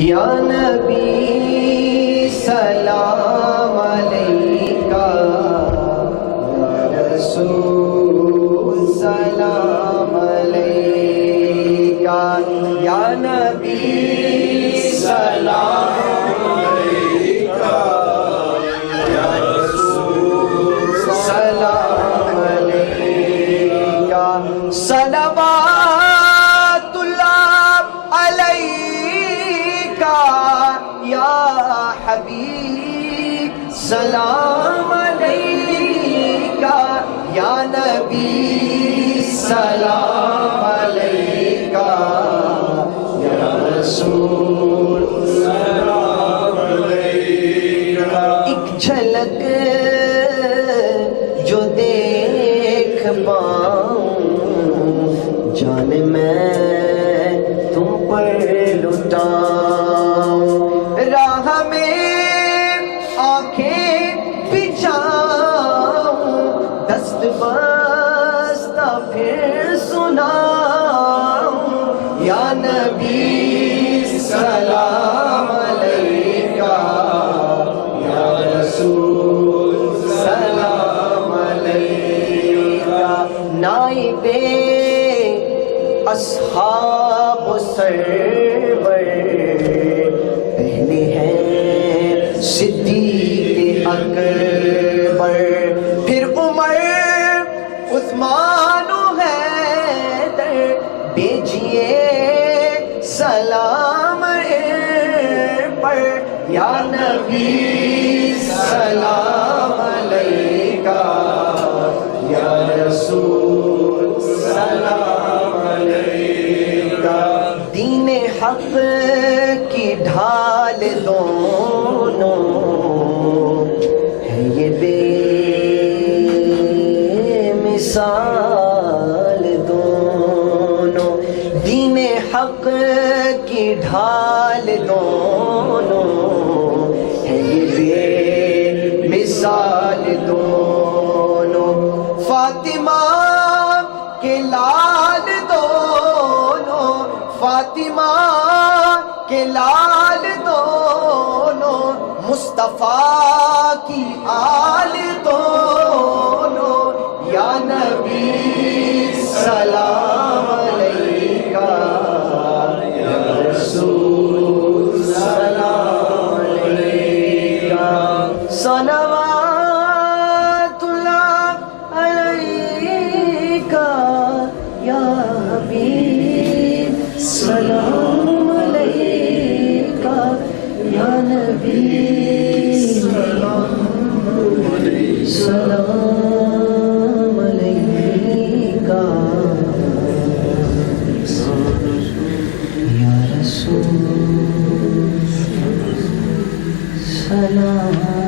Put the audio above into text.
یا نبی سلام علیکہ، یا رسول سلام علیکہ، یا نبی سلام علیکہ، یا رسول سلام علیکہ، صلوات اللہ علیکہ یا حبیب، سلام علیکہ یا نبی، سلام علیکہ یا رسول سلام علیکہ۔ ایک جھلک جو دیکھ پاؤں، جان میں تم پر لٹاؤں، راہ میں آنکھیں بچھاؤں، دست بستہ پھر سناؤں، یا نبی سلام علیکہ، یا رسول سلام علیکہ۔ نائب اصحاب سرور پہلے ہیں صدیق اکبر، پھر عمر عثمان و حیدر، بھیجیے سلام ان پر، یا نبی سلام علیکہ، یا رسول سلام علیکہ۔ دین حق کی ڈھال دونوں ہے یہ بے مثال دونوں، دین حق کی ڈھال دونوں ہے یہ بے مثال دونوں، فاطمہ کے لال دونوں، فاطمہ کے لال دونوں، مصطفیٰ کی آل دونوں، یا نبی سلام علیکہ، یا رسول سلام علیکہ، صلوات اللہ علیکہ یا حبیب، سلام علیکہ یا نبی، سلام علیکہ یا رسول سلام